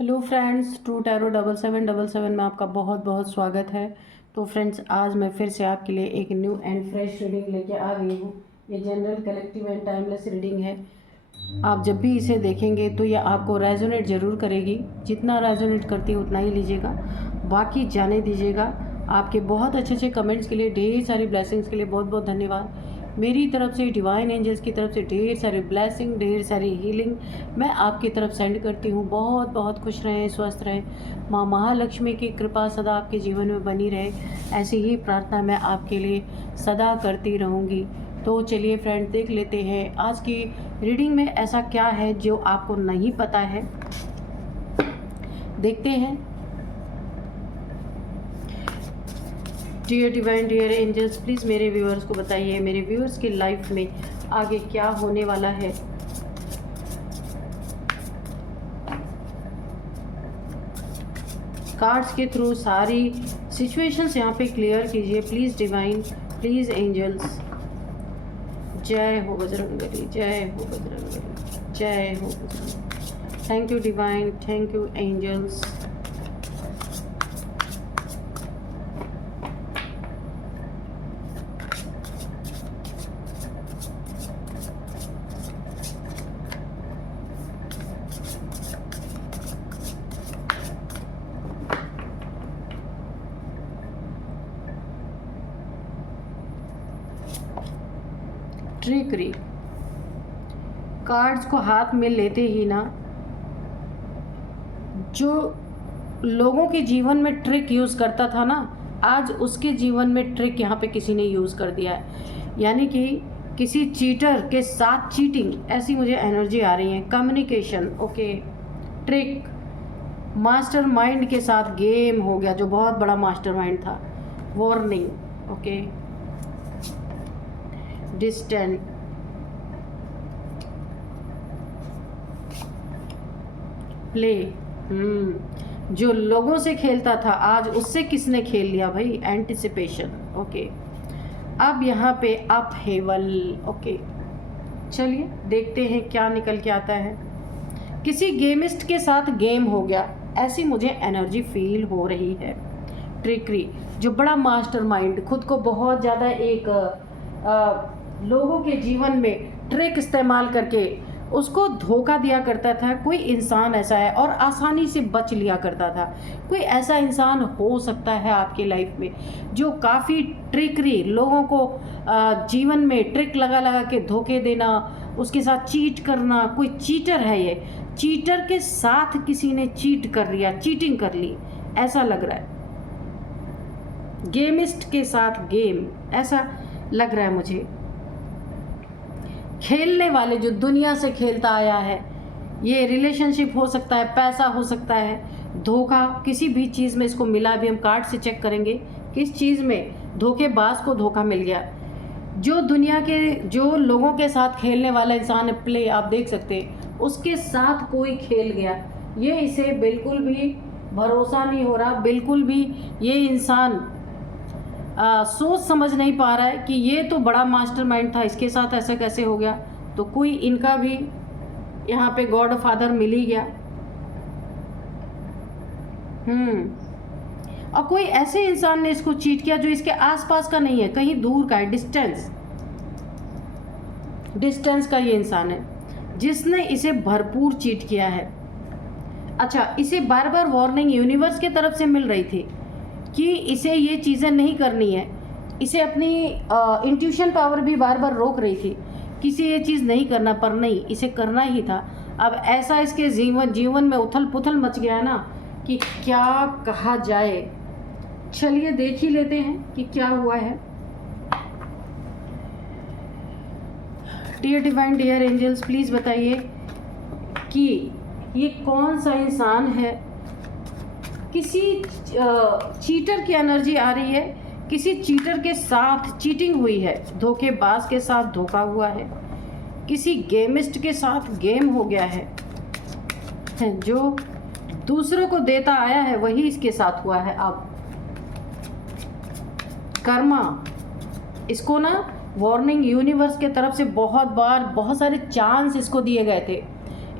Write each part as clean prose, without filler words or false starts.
Hello friends, true tarot 7777 में आपका बहुत बहुत स्वागत है। तो फ्रेंड्स, आज मैं फिर से आपके लिए एक न्यू एंड फ्रेश रीडिंग लेके आ गई हूँ। ये general, collective and timeless reading है। आप जब भी इसे देखेंगे तो ये आपको रेजोनेट ज़रूर करेगी। जितना रेजोनेट करती है उतना ही लीजिएगा, बाकी जाने दीजिएगा। आपके बहुत अच्छे अच्छे कमेंट्स के लिए, ढेर सारी ब्लेसिंग्स के लिए बहुत बहुत धन्यवाद। मेरी तरफ से, डिवाइन एंजल्स की तरफ से ढेर सारी ब्लेसिंग, ढेर सारी हीलिंग मैं आपकी तरफ सेंड करती हूँ। बहुत बहुत खुश रहें, स्वस्थ रहें। माँ महालक्ष्मी की कृपा सदा आपके जीवन में बनी रहे, ऐसी ही प्रार्थना मैं आपके लिए सदा करती रहूँगी। तो चलिए फ्रेंड, देख लेते हैं आज की रीडिंग में ऐसा क्या है जो आपको नहीं पता है। देखते हैं। Dear divine, dear angels, please मेरे व्यूअर्स को बताइए, मेरे व्यूअर्स की लाइफ में आगे क्या होने वाला है। कार्ड्स के थ्रू सारी सिचुएशंस यहाँ पे क्लियर कीजिए प्लीज़ डिवाइन, प्लीज़ एंजल्स। जय हो बजरंगबली, जय हो बजरंगबली, जय हो Bajrangbali. Thank you divine, thank you angels. Trickery cards को हाथ में लेते ही ना, जो लोगों के जीवन में ट्रिक यूज़ करता था ना, आज उसके जीवन में ट्रिक यहाँ पे किसी ने यूज़ कर दिया है। यानी कि किसी चीटर के साथ चीटिंग, ऐसी मुझे एनर्जी आ रही है। Communication, okay. ट्रिक, मास्टरमाइंड के साथ गेम हो गया, जो बहुत बड़ा मास्टरमाइंड था। Warning, okay. डिस्टेंट, प्ले, जो लोगों से खेलता था आज उससे किसने खेल लिया भाई। Anticipation, okay. अब यहाँ पे अप हेवल, ओके। चलिए देखते हैं क्या निकल के आता है। किसी गेमिस्ट के साथ गेम हो गया, ऐसी मुझे एनर्जी फील हो रही है। ट्रिकरी, जो बड़ा मास्टरमाइंड, खुद को बहुत ज़्यादा एक लोगों के जीवन में ट्रिक इस्तेमाल करके उसको धोखा दिया करता था। कोई इंसान ऐसा है और आसानी से बच लिया करता था। कोई ऐसा इंसान हो सकता है आपकी लाइफ में जो काफ़ी ट्रिकरी, लोगों को जीवन में ट्रिक लगा लगा के धोखे देना, उसके साथ चीट करना। कोई चीटर है ये। चीटर के साथ किसी ने चीट कर लिया, चीटिंग कर ली, ऐसा लग रहा है। गेमिस्ट के साथ गेम, ऐसा लग रहा है मुझे। खेलने वाले जो दुनिया से खेलता आया है, ये रिलेशनशिप हो सकता है, पैसा हो सकता है, धोखा, किसी भी चीज़ में इसको मिला। भी हम कार्ड से चेक करेंगे किस चीज़ में धोखेबाज को धोखा मिल गया। जो दुनिया के, जो लोगों के साथ खेलने वाला इंसान है, प्ले, आप देख सकते हैं, उसके साथ कोई खेल गया। ये इसे बिल्कुल भी भरोसा नहीं हो रहा, बिल्कुल भी ये इंसान सोच समझ नहीं पा रहा है कि ये तो बड़ा मास्टरमाइंड था, इसके साथ ऐसा कैसे हो गया। तो कोई इनका भी यहाँ पे गॉड फादर मिल ही गया। और कोई ऐसे इंसान ने इसको चीट किया जो इसके आसपास का नहीं है, कहीं दूर का है। डिस्टेंस का ये इंसान है जिसने इसे भरपूर चीट किया है। अच्छा, इसे बार बार वार्निंग यूनिवर्स की तरफ से मिल रही थी कि इसे ये चीज़ें नहीं करनी है। इसे अपनी इंट्यूशन पावर भी बार बार रोक रही थी कि इसे ये चीज़ नहीं करना, पर नहीं, इसे करना ही था। अब ऐसा इसके जीवन में उथल पुथल मच गया ना कि क्या कहा जाए। चलिए देख ही लेते हैं कि क्या हुआ है। Dear divine, dear angels, please बताइए कि ये कौन सा इंसान है। किसी चीटर की एनर्जी आ रही है, किसी चीटर के साथ चीटिंग हुई है, धोखेबाज के साथ धोखा हुआ है, किसी गेमिस्ट के साथ गेम हो गया है। जो दूसरों को देता आया है वही इसके साथ हुआ है। अब कर्मा, इसको ना वार्निंग यूनिवर्स के तरफ से बहुत बार बहुत सारे चांस इसको दिए गए थे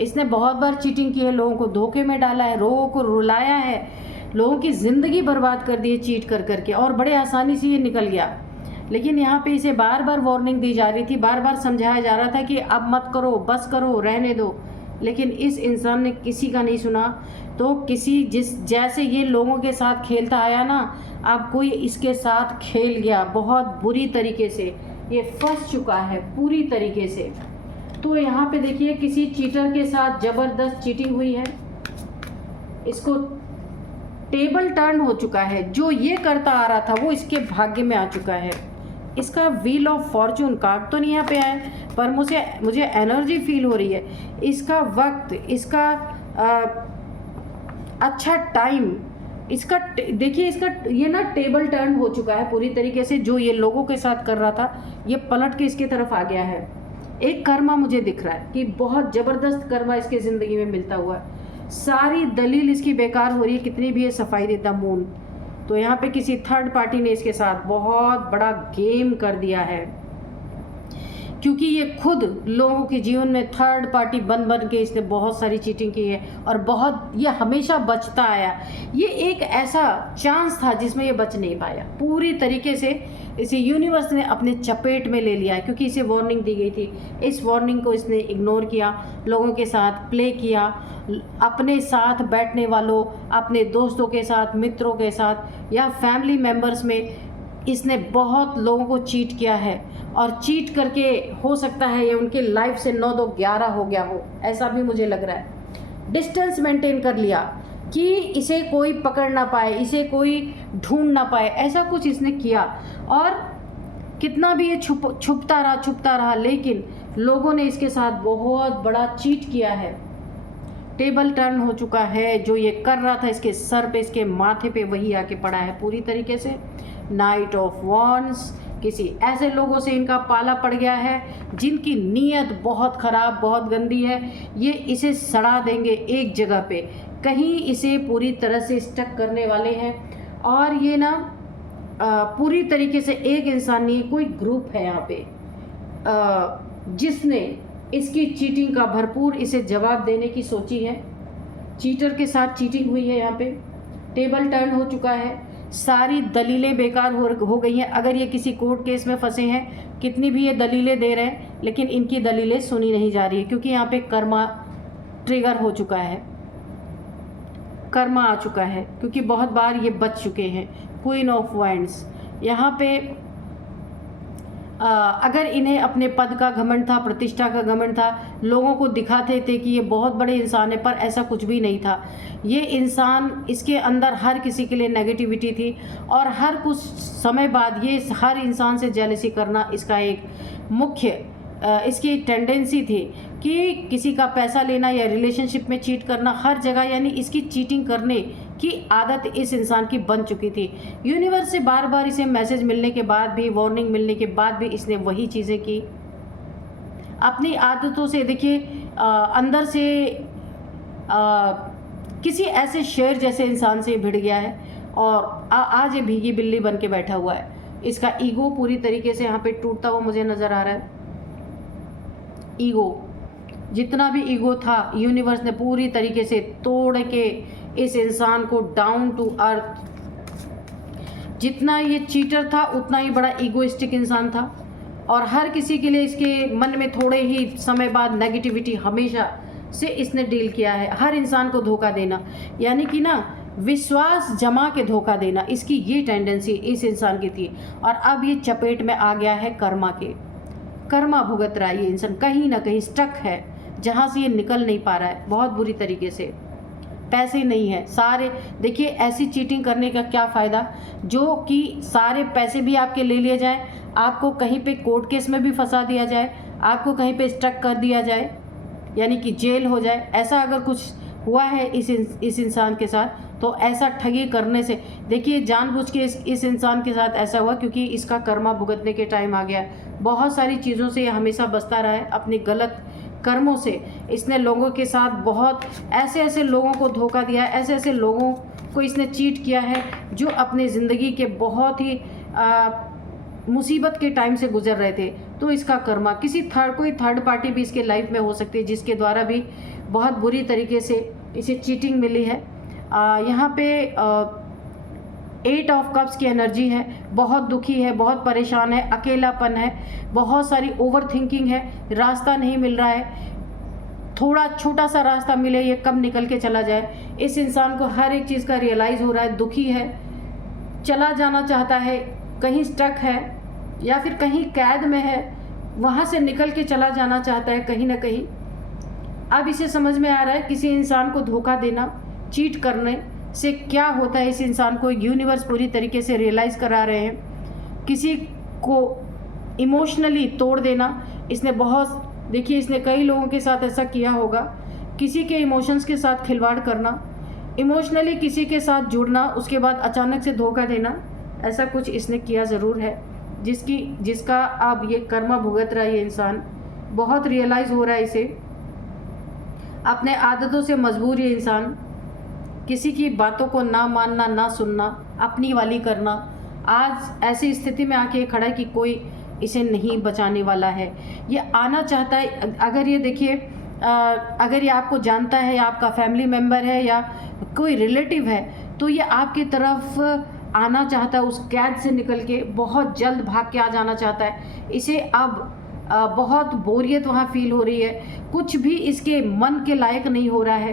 इसने बहुत बार चीटिंग की है, लोगों को धोखे में डाला है, लोगों को रुलाया है, लोगों की ज़िंदगी बर्बाद कर दी है चीट कर करके, और बड़े आसानी से ये निकल गया। लेकिन यहाँ पे इसे बार बार वार्निंग दी जा रही थी, बार बार समझाया जा रहा था कि अब मत करो, बस करो, रहने दो, लेकिन इस इंसान ने किसी का नहीं सुना। तो जैसे ये लोगों के साथ खेलता आया ना, अब कोई इसके साथ खेल गया बहुत बुरी तरीके से, ये फंस चुका है पूरी तरीके से। तो यहाँ पे देखिए किसी चीटर के साथ ज़बरदस्त चीटिंग हुई है, इसको टेबल टर्न हो चुका है, जो ये करता आ रहा था वो इसके भाग्य में आ चुका है। इसका व्हील ऑफ फॉर्चून कार्ड तो नहीं यहाँ पे आया, पर मुझे एनर्जी फील हो रही है। इसका वक्त, इसका अच्छा टाइम, इसका देखिए, इसका ये ना टेबल टर्न हो चुका है पूरी तरीके से। जो ये लोगों के साथ कर रहा था ये पलट के इसके तरफ आ गया है। एक कर्मा मुझे दिख रहा है कि बहुत ज़बरदस्त कर्मा इसके ज़िंदगी में मिलता हुआ है। सारी दलील इसकी बेकार हो रही है, कितनी भी ये सफाई देता मून। तो यहाँ पे किसी थर्ड पार्टी ने इसके साथ बहुत बड़ा गेम कर दिया है, क्योंकि ये खुद लोगों के जीवन में थर्ड पार्टी बन के इसने बहुत सारी चीटिंग की है, और बहुत ये हमेशा बचता आया। ये एक ऐसा चांस था जिसमें ये बच नहीं पाया, पूरी तरीके से इसे यूनिवर्स ने अपने चपेट में ले लिया है, क्योंकि इसे वार्निंग दी गई थी। इस वार्निंग को इसने इग्नोर किया, लोगों के साथ प्ले किया, अपने साथ बैठने वालों, अपने दोस्तों के साथ, मित्रों के साथ या फैमिली मेम्बर्स में इसने बहुत लोगों को चीट किया है। और चीट करके हो सकता है ये उनके लाइफ से 9 2 11 हो गया हो, ऐसा भी मुझे लग रहा है। डिस्टेंस मेंटेन कर लिया कि इसे कोई पकड़ ना पाए, इसे कोई ढूंढ ना पाए, ऐसा कुछ इसने किया। और कितना भी ये छुपता रहा, लेकिन लोगों ने इसके साथ बहुत बड़ा चीट किया है। टेबल टर्न हो चुका है, जो ये कर रहा था इसके सर पे, इसके माथे पे वही आके पड़ा है पूरी तरीके से। नाइट ऑफ वॉन्ड्स, किसी ऐसे लोगों से इनका पाला पड़ गया है जिनकी नीयत बहुत ख़राब, बहुत गंदी है। ये इसे सड़ा देंगे एक जगह पे, कहीं इसे पूरी तरह से स्टक करने वाले हैं। और ये ना पूरी तरीके से एक इंसान नहीं, कोई ग्रुप है यहाँ पे जिसने इसकी चीटिंग का भरपूर इसे जवाब देने की सोची है। चीटर के साथ चीटिंग हुई है, यहाँ पे टेबल टर्न हो चुका है, सारी दलीलें बेकार हो गई हैं। अगर ये किसी कोर्ट केस में फंसे हैं, कितनी भी ये दलीलें दे रहे हैं, लेकिन इनकी दलीलें सुनी नहीं जा रही है, क्योंकि यहाँ पे कर्मा ट्रिगर हो चुका है, कर्मा आ चुका है, क्योंकि बहुत बार ये बच चुके हैं। क्वीन ऑफ वाइंड्स, यहाँ पे अगर इन्हें अपने पद का घमंड था, प्रतिष्ठा का घमंड था, लोगों को दिखाते थे कि ये बहुत बड़े इंसान है, पर ऐसा कुछ भी नहीं था। ये इंसान, इसके अंदर हर किसी के लिए नेगेटिविटी थी, और हर कुछ समय बाद ये हर इंसान से जेलसी करना इसका एक मुख्य इसकी एक टेंडेंसी थी कि किसी का पैसा लेना या रिलेशनशिप में चीट करना हर जगह, यानी इसकी चीटिंग करने की आदत इस इंसान की बन चुकी थी। यूनिवर्स से बार बार इसे मैसेज मिलने के बाद भी, वार्निंग मिलने के बाद भी इसने वही चीज़ें की। अपनी आदतों से देखिए अंदर से किसी ऐसे शेर जैसे इंसान से भिड़ गया है, और आज ये भीगी बिल्ली बन के बैठा हुआ है। इसका ईगो पूरी तरीके से यहाँ पे टूटता हुआ मुझे नज़र आ रहा है। ईगो, जितना भी ईगो था यूनिवर्स ने पूरी तरीके से तोड़ के इस इंसान को डाउन टू अर्थ, जितना ये चीटर था उतना ही बड़ा ईगोइस्टिक इंसान था, और हर किसी के लिए इसके मन में थोड़े ही समय बाद नेगेटिविटी हमेशा से इसने डील किया है। हर इंसान को धोखा देना, यानी कि ना विश्वास जमा के धोखा देना, इसकी ये टेंडेंसी इस इंसान की थी। और अब ये चपेट में आ गया है कर्मा के, कर्मा भुगत रहा है ये इंसान, कहीं ना कहीं स्टक है, जहाँ से ये निकल नहीं पा रहा है बहुत बुरी तरीके से। पैसे नहीं है सारे, देखिए ऐसी चीटिंग करने का क्या फ़ायदा, जो कि सारे पैसे भी आपके ले लिए जाए, आपको कहीं पे कोर्ट केस में भी फंसा दिया जाए, आपको कहीं पे स्टक कर दिया जाए, यानी कि जेल हो जाए। ऐसा अगर कुछ हुआ है इस इंसान के साथ, तो ऐसा ठगी करने से, देखिए जानबूझ के इस इंसान के साथ ऐसा हुआ क्योंकि इसका कर्मा भुगतने के टाइम आ गया। बहुत सारी चीज़ों से ये हमेशा बचता रहा है, अपने गलत कर्मों से। इसने लोगों के साथ बहुत ऐसे लोगों को धोखा दिया, ऐसे लोगों को इसने चीट किया है जो अपने ज़िंदगी के बहुत ही मुसीबत के टाइम से गुजर रहे थे। तो इसका कर्मा कोई थर्ड पार्टी भी इसके लाइफ में हो सकती है, जिसके द्वारा भी बहुत बुरी तरीके से इसे चीटिंग मिली है। यहाँ पे 8 ऑफ कप्स की एनर्जी है, बहुत दुखी है, बहुत परेशान है, अकेलापन है, बहुत सारी ओवर थिंकिंग है, रास्ता नहीं मिल रहा है, थोड़ा छोटा सा रास्ता मिले ये कब निकल के चला जाए। इस इंसान को हर एक चीज़ का रियलाइज़ हो रहा है, दुखी है, चला जाना चाहता है, कहीं स्टक है या फिर कहीं कैद में है, वहाँ से निकल के चला जाना चाहता है कहीं ना कहीं। अब इसे समझ में आ रहा है किसी इंसान को धोखा देना, चीट करने से क्या होता है। इस इंसान को यूनिवर्स पूरी तरीके से रियलाइज़ करा रहे हैं। किसी को इमोशनली तोड़ देना, इसने बहुत, देखिए इसने कई लोगों के साथ ऐसा किया होगा, किसी के इमोशंस के साथ खिलवाड़ करना, इमोशनली किसी के साथ जुड़ना, उसके बाद अचानक से धोखा देना, ऐसा कुछ इसने किया ज़रूर है, जिसका अब ये कर्मा भुगत रहा है। ये इंसान बहुत रियलाइज़ हो रहा है इसे, अपने आदतों से मजबूर ये इंसान, किसी की बातों को ना मानना, ना सुनना, अपनी वाली करना, आज ऐसी स्थिति में आके खड़ा है कि कोई इसे नहीं बचाने वाला है। ये आना चाहता है, अगर ये देखिए अगर ये आपको जानता है या आपका फैमिली मेम्बर है या कोई रिलेटिव है, तो ये आपकी तरफ आना चाहता है, उस कैद से निकल के बहुत जल्द भाग के आ जाना चाहता है। इसे अब बहुत बोरियत वहाँ फील हो रही है, कुछ भी इसके मन के लायक नहीं हो रहा है,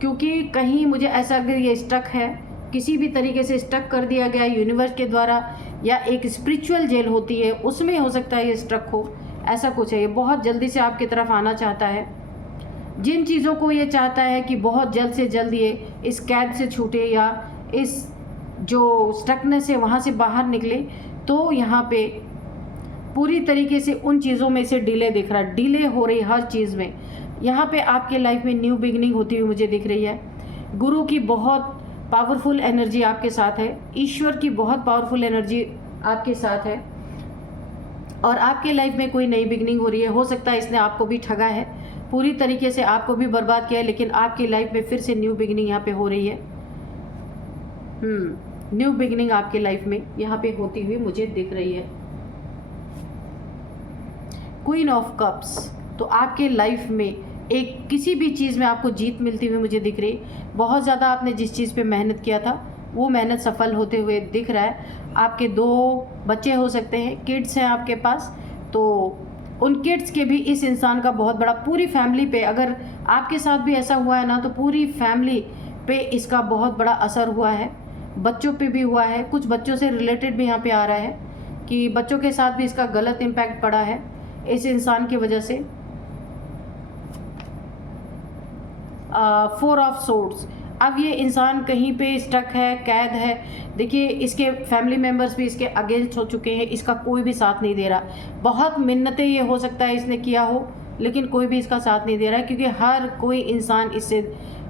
क्योंकि कहीं मुझे ऐसा अगर ये स्टक है, किसी भी तरीके से स्टक कर दिया गया यूनिवर्स के द्वारा, या एक स्पिरिचुअल जेल होती है उसमें हो सकता है ये स्टक हो, ऐसा कुछ है। ये बहुत जल्दी से आपकी तरफ आना चाहता है। जिन चीज़ों को ये चाहता है कि बहुत जल्द से जल्द ये इस कैद से छूटे या इस जो स्टकनेस है वहाँ से बाहर निकले, तो यहाँ पे पूरी तरीके से उन चीज़ों में से डिले दिख रहा है, डिले हो रही हर चीज़ में। यहाँ पे आपके लाइफ में न्यू बिगनिंग होती हुई मुझे दिख रही है। गुरु की बहुत पावरफुल एनर्जी आपके साथ है, ईश्वर की बहुत पावरफुल एनर्जी आपके साथ है, और आपके लाइफ में कोई नई बिगनिंग हो रही है। हो सकता है इसने आपको भी ठगा है, पूरी तरीके से आपको भी बर्बाद किया है, लेकिन आपकी लाइफ में फिर से न्यू बिगनिंग यहाँ पे हो रही है। न्यू बिगनिंग आपके लाइफ में यहाँ पे होती हुई मुझे दिख रही है। क्वीन ऑफ कप्स, तो आपके लाइफ में एक किसी भी चीज़ में आपको जीत मिलती हुई मुझे दिख रही। बहुत ज़्यादा आपने जिस चीज़ पे मेहनत किया था वो मेहनत सफल होते हुए दिख रहा है। आपके 2 बच्चे हो सकते हैं, किड्स हैं आपके पास, तो उन किड्स के भी इस इंसान का बहुत बड़ा, पूरी फैमिली पे, अगर आपके साथ भी ऐसा हुआ है ना, तो पूरी फैमिली पे इसका बहुत बड़ा असर हुआ है, बच्चों पे भी हुआ है। कुछ बच्चों से रिलेटेड भी यहाँ पे आ रहा है कि बच्चों के साथ भी इसका गलत इम्पैक्ट पड़ा है इस इंसान की वजह से। 4 ऑफ सोर्ड्स, अब ये इंसान कहीं पे स्टक है, कैद है। देखिए इसके फैमिली मेम्बर्स भी इसके अगेंस्ट हो चुके हैं, इसका कोई भी साथ नहीं दे रहा। बहुत मिन्नतें ये हो सकता है इसने किया हो, लेकिन कोई भी इसका साथ नहीं दे रहा है, क्योंकि हर कोई इंसान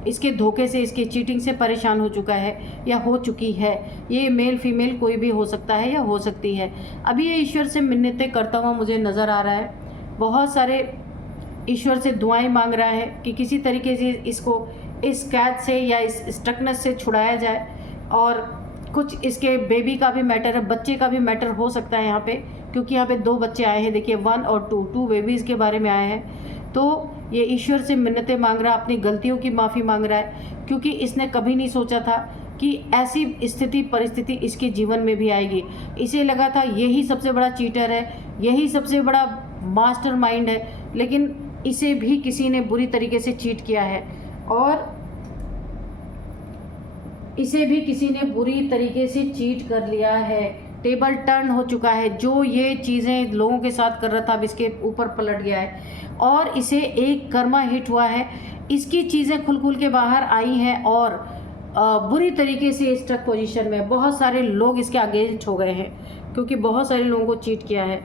इसके धोखे से, इसके चीटिंग से परेशान हो चुका है या हो चुकी है। ये मेल फीमेल कोई भी हो सकता है या हो सकती है। अभी ये ईश्वर से मिन्नतें करता हुआ मुझे नज़र आ रहा है, बहुत सारे ईश्वर से दुआएं मांग रहा है कि किसी तरीके से इसको इस कैद से या इस स्टकनेस से छुड़ाया जाए। और कुछ इसके बेबी का भी मैटर है, बच्चे का भी मैटर हो सकता है यहाँ पे, क्योंकि यहाँ पे 2 बच्चे आए हैं, देखिए 1 और 2 बेबीज़ के बारे में आए हैं। तो ये ईश्वर से मिन्नतें मांग रहा है, अपनी गलतियों की माफ़ी मांग रहा है, क्योंकि इसने कभी नहीं सोचा था कि ऐसी परिस्थिति इसके जीवन में भी आएगी। इसे लगा था यही सबसे बड़ा चीटर है, यही सबसे बड़ा मास्टरमाइंड है, लेकिन इसे भी किसी ने बुरी तरीके से चीट किया है, और इसे भी किसी ने बुरी तरीके से चीट कर लिया है। टेबल टर्न हो चुका है, जो ये चीज़ें लोगों के साथ कर रहा था अब इसके ऊपर पलट गया है, और इसे एक कर्मा हिट हुआ है। इसकी चीज़ें खुल के बाहर आई हैं, और बुरी तरीके से स्टक पोजीशन में बहुत सारे लोग इसके अगेंस्ट हो गए हैं, क्योंकि बहुत सारे लोगों को चीट किया है।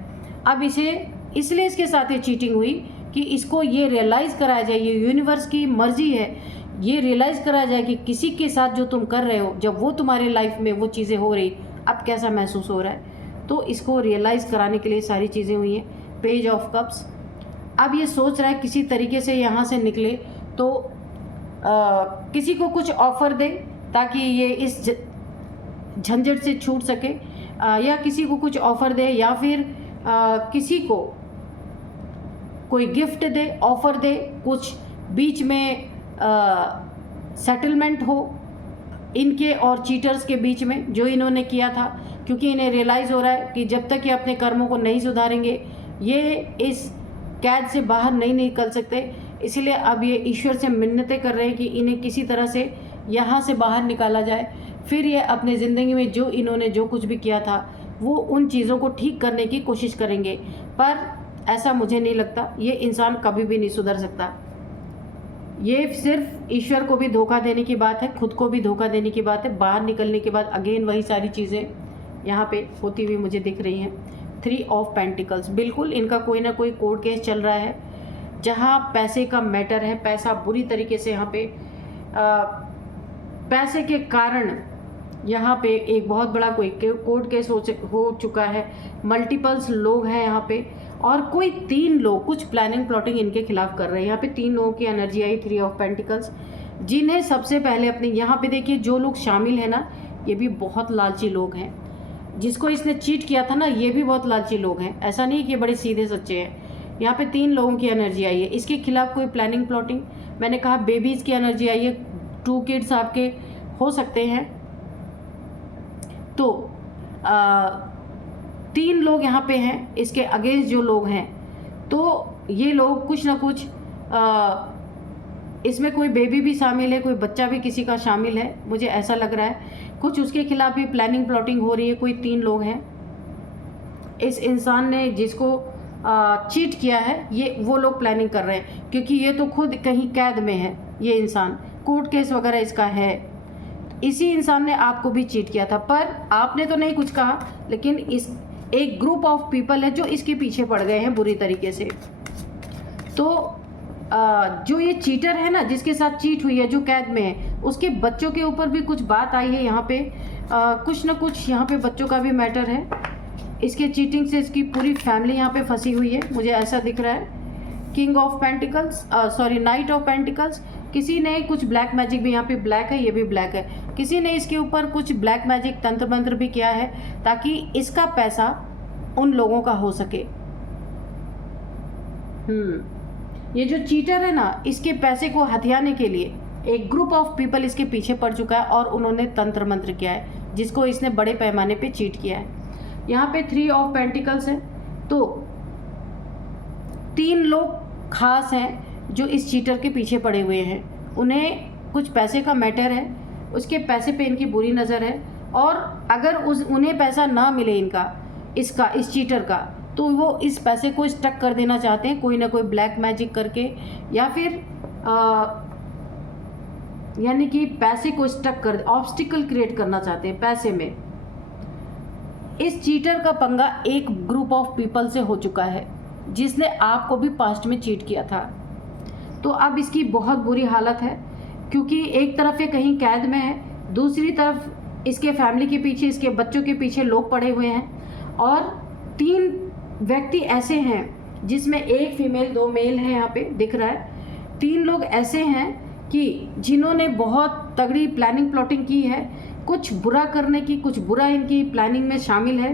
अब इसे इसलिए इसके साथ ये चीटिंग हुई कि इसको ये रियलाइज़ कराया जाए, ये यूनिवर्स की मर्जी है, ये रियलाइज़ कराया जाए कि किसी के साथ जो तुम कर रहे हो, जब वो तुम्हारे लाइफ में वो चीज़ें हो रही, अब कैसा महसूस हो रहा है। तो इसको रियलाइज़ कराने के लिए सारी चीज़ें हुई हैं। पेज ऑफ कप्स, अब ये सोच रहा है किसी तरीके से यहाँ से निकले, तो किसी को कुछ ऑफ़र दे ताकि ये इस झंझट से छूट सके, या किसी को कुछ ऑफ़र दे, या फिर किसी को कोई गिफ्ट दे, ऑफर दे, कुछ बीच में सेटलमेंट हो इनके और चीटर्स के बीच में जो इन्होंने किया था, क्योंकि इन्हें रियलाइज़ हो रहा है कि जब तक ये अपने कर्मों को नहीं सुधारेंगे ये इस कैद से बाहर नहीं निकल सकते। इसीलिए अब ये ईश्वर से मिन्नतें कर रहे हैं कि इन्हें किसी तरह से यहाँ से बाहर निकाला जाए। फिर ये अपने ज़िंदगी में जो इन्होंने जो कुछ भी किया था वो उन चीज़ों को ठीक करने की कोशिश करेंगे, पर ऐसा मुझे नहीं लगता। ये इंसान कभी भी नहीं सुधर सकता। ये सिर्फ ईश्वर को भी धोखा देने की बात है, खुद को भी धोखा देने की बात है। बाहर निकलने के बाद अगेन वही सारी चीज़ें यहाँ पे होती हुई मुझे दिख रही हैं। 3 ऑफ पेंटिकल्स, बिल्कुल इनका कोई ना कोई कोर्ट केस चल रहा है जहाँ पैसे का मैटर है। पैसा बुरी तरीके से यहाँ पे पैसे के कारण यहाँ पे एक बहुत बड़ा कोई कोर्ट केस हो चुका है। मल्टीपल्स लोग हैं यहाँ पे और कोई 3 लोग कुछ प्लानिंग प्लॉटिंग इनके खिलाफ कर रहे हैं। यहाँ पे 3 लोगों की एनर्जी आई, 3 ऑफ पेंटिकल्स, जिन्हें सबसे पहले अपने यहाँ पे देखिए जो लोग शामिल हैं ना, ये भी बहुत लालची लोग हैं। जिसको इसने चीट किया था ना, ये भी बहुत लालची लोग हैं। ऐसा नहीं कि ये बड़े सीधे सच्चे हैं। यहाँ पे 3 लोगों की एनर्जी आई है। इसके खिलाफ कोई प्लानिंग प्लॉटिंग, मैंने कहा बेबीज़ की एनर्जी आई है, 2 किड्स आपके हो सकते हैं। तो 3 लोग यहाँ पे हैं इसके अगेंस्ट जो लोग हैं। तो ये लोग कुछ ना कुछ इसमें कोई बेबी भी शामिल है, कोई बच्चा भी किसी का शामिल है, मुझे ऐसा लग रहा है। कुछ उसके खिलाफ भी प्लानिंग प्लॉटिंग हो रही है। कोई 3 लोग हैं। इस इंसान ने जिसको चीट किया है ये वो लोग प्लानिंग कर रहे हैं, क्योंकि ये तो खुद कहीं कैद में है। ये इंसान कोर्ट केस वगैरह इसका है। इसी इंसान ने आपको भी चीट किया था, पर आपने तो नहीं कुछ कहा, लेकिन इस एक ग्रुप ऑफ पीपल है जो इसके पीछे पड़ गए हैं बुरी तरीके से। तो जो ये चीटर है ना, जिसके साथ चीट हुई है, जो कैद में है, उसके बच्चों के ऊपर भी कुछ बात आई है यहाँ पे। कुछ ना कुछ यहाँ पे बच्चों का भी मैटर है। इसके चीटिंग से इसकी पूरी फैमिली यहाँ पे फंसी हुई है, मुझे ऐसा दिख रहा है। King of pentacles, sorry night of pentacles. किसी ने कुछ ब्लैक मैजिक भी, यहाँ पे ब्लैक है, ये भी ब्लैक है, किसी ने इसके ऊपर कुछ ब्लैक मैजिक तंत्र मंत्र भी किया है ताकि इसका पैसा उन लोगों का हो सके। ये जो चीटर है ना, इसके पैसे को हथियाने के लिए एक ग्रुप ऑफ पीपल इसके पीछे पड़ चुका है और उन्होंने तंत्र मंत्र किया है, जिसको इसने बड़े पैमाने पे चीट किया है। यहाँ पे 3 ऑफ पेंटिकल्स है। तो 3 लोग खास हैं जो इस चीटर के पीछे पड़े हुए हैं। उन्हें कुछ पैसे का मैटर है, उसके पैसे पे इनकी बुरी नज़र है, और अगर उन्हें पैसा ना मिले इस चीटर का, तो वो इस पैसे को स्टक कर देना चाहते हैं कोई ना कोई ब्लैक मैजिक करके, या फिर यानी कि पैसे को स्टक कर, ऑब्स्टिकल क्रिएट करना चाहते हैं पैसे में। इस चीटर का पंगा एक ग्रुप ऑफ पीपल से हो चुका है जिसने आपको भी पास्ट में चीट किया था। तो अब इसकी बहुत बुरी हालत है, क्योंकि एक तरफ ये कहीं कैद में है, दूसरी तरफ इसके फैमिली के पीछे, इसके बच्चों के पीछे लोग पड़े हुए हैं, और 3 व्यक्ति ऐसे हैं जिसमें 1 फीमेल 2 मेल है, यहाँ पे दिख रहा है। 3 लोग ऐसे हैं कि जिन्होंने बहुत तगड़ी प्लानिंग प्लॉटिंग की है, कुछ बुरा करने की, कुछ बुरा इनकी प्लानिंग में शामिल है।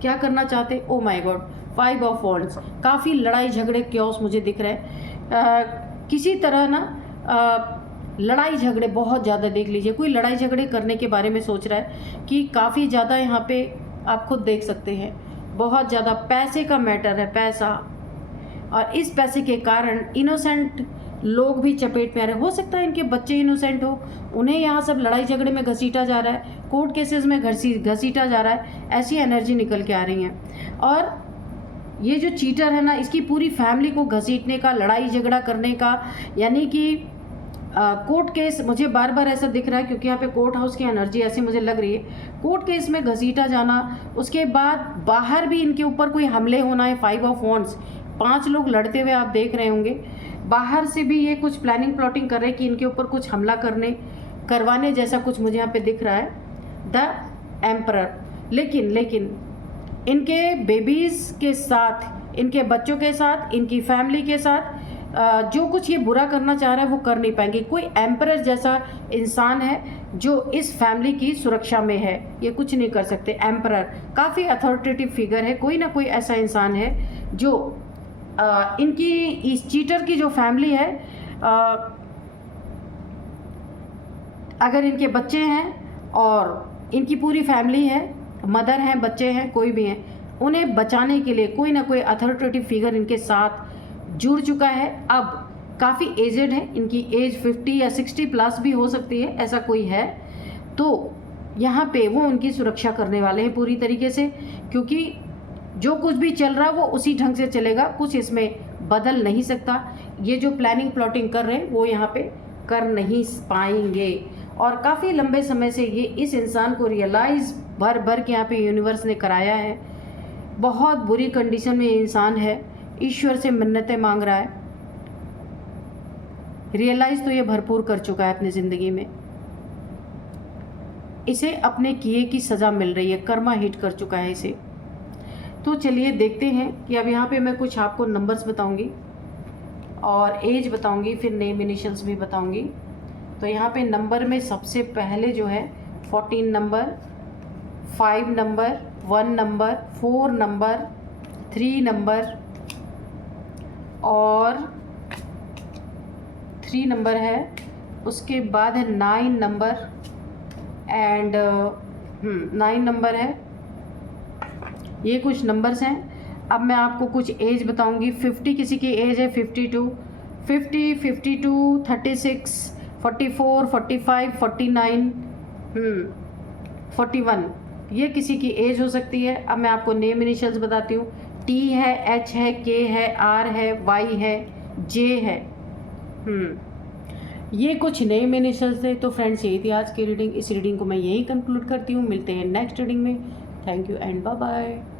क्या करना चाहते? Oh my God, 5 of wands. काफ़ी लड़ाई झगड़े क्योस मुझे दिख रहे हैं। किसी तरह ना लड़ाई झगड़े बहुत ज़्यादा, देख लीजिए कोई लड़ाई झगड़े करने के बारे में सोच रहा है कि काफ़ी ज़्यादा यहाँ पे आप खुद देख सकते हैं, बहुत ज़्यादा पैसे का मैटर है, पैसा। और इस पैसे के कारण इनोसेंट लोग भी चपेट में आ रहे हैं। हो सकता है इनके बच्चे इनोसेंट हो, उन्हें यहाँ सब लड़ाई झगड़े में घसीटा जा रहा है, कोर्ट केसेस में घसीटा जा रहा है, ऐसी एनर्जी निकल के आ रही हैं। और ये जो चीटर है ना, इसकी पूरी फैमिली को घसीटने का, लड़ाई झगड़ा करने का, यानी कि कोर्ट केस, मुझे बार बार ऐसा दिख रहा है क्योंकि यहाँ पे कोर्ट हाउस की एनर्जी ऐसी मुझे लग रही है। कोर्ट केस में घसीटा जाना, उसके बाद बाहर भी इनके ऊपर कोई हमले होना है। 5 ऑफ वॉन्ड्स, 5 लोग लड़ते हुए आप देख रहे होंगे। बाहर से भी ये कुछ प्लानिंग प्लॉटिंग कर रहे हैं कि इनके ऊपर कुछ हमला करवाने जैसा कुछ मुझे यहाँ पे दिख रहा है, द एम्परर। लेकिन इनके बेबीज़ के साथ, इनके बच्चों के साथ, इनकी फैमिली के साथ जो कुछ ये बुरा करना चाह रहा है वो कर नहीं पाएंगे। कोई एम्परर जैसा इंसान है जो इस फैमिली की सुरक्षा में है, ये कुछ नहीं कर सकते। एम्परर काफ़ी अथॉरिटेटिव फिगर है, कोई ना कोई ऐसा इंसान है जो इनकी इस चीटर की जो फैमिली है, अगर इनके बच्चे हैं और इनकी पूरी फैमिली है, मदर हैं, बच्चे हैं, कोई भी हैं, उन्हें बचाने के लिए कोई ना कोई अथॉरिटेटिव फिगर इनके साथ जुड़ चुका है। अब काफ़ी एजेड है, इनकी एज 50 या 60 प्लस भी हो सकती है, ऐसा कोई है तो यहाँ पे वो उनकी सुरक्षा करने वाले हैं पूरी तरीके से, क्योंकि जो कुछ भी चल रहा वो उसी ढंग से चलेगा, कुछ इसमें बदल नहीं सकता। ये जो प्लानिंग प्लॉटिंग कर रहे हैं वो यहाँ पे कर नहीं पाएंगे। और काफ़ी लंबे समय से ये इस इंसान को रियलाइज़ भर भर के यहाँ पे यूनिवर्स ने कराया है। बहुत बुरी कंडीशन में ये इंसान है, ईश्वर से मन्नतें मांग रहा है। रियलाइज़ तो ये भरपूर कर चुका है अपनी ज़िंदगी में, इसे अपने किए की सज़ा मिल रही है, कर्मा हिट कर चुका है इसे। तो चलिए देखते हैं कि अब यहाँ पे मैं कुछ आपको नंबर्स बताऊंगी और एज बताऊंगी, फिर नेम इनिशियल्स भी बताऊंगी। तो यहाँ पे नंबर में सबसे पहले जो है 14 number, 5 number, 1 number, 4 number, 3 number और 3 नंबर है। उसके बाद है 9 नंबर एंड 9 नंबर है। ये कुछ नंबर्स हैं। अब मैं आपको कुछ एज बताऊंगी। 50 किसी की एज है, 52, 50, 52, 36, 44, 45, 49, 41, ये किसी की एज हो सकती है। अब मैं आपको नेम इनिशियल्स बताती हूँ। टी है, एच है, के है, आर है, वाई है, जे है। ये कुछ नेम इनिशियल्स थे। तो फ्रेंड्स, यही थी आज की रीडिंग। इस रीडिंग को मैं यही कंक्लूड करती हूँ। मिलते हैं नेक्स्ट रीडिंग में। Thank you and bye bye.